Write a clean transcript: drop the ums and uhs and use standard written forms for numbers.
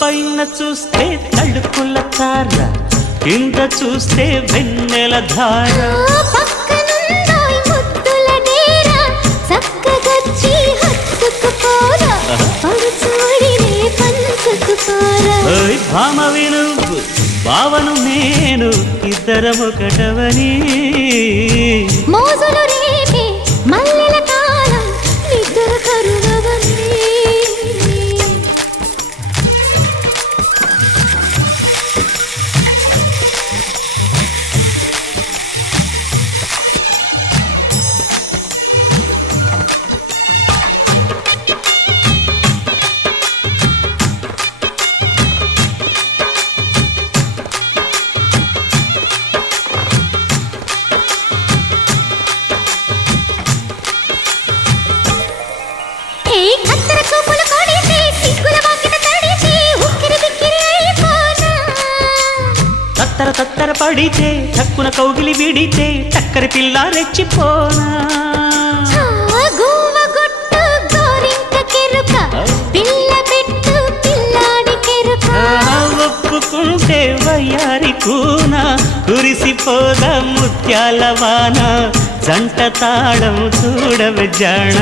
పైన చూస్తే తడుకుల తార, కింద చూస్తే వెన్నెల ధార. భామ వినువ్వు భావను నేను ఇద్దరమొకటవని మోజులు రేపే మల్లెల కాలం నిద్ర కరుణవని. తత్తర తత్తర పడితే చక్కున కౌగిలి విడితే చక్కరి పిల్ల రెచ్చిపోనా. ఒప్పుకుంటే వయ్యారి కూన కురిసిపోదా ముత్యాల వాన, జంట తాళం చూడవే జాణ.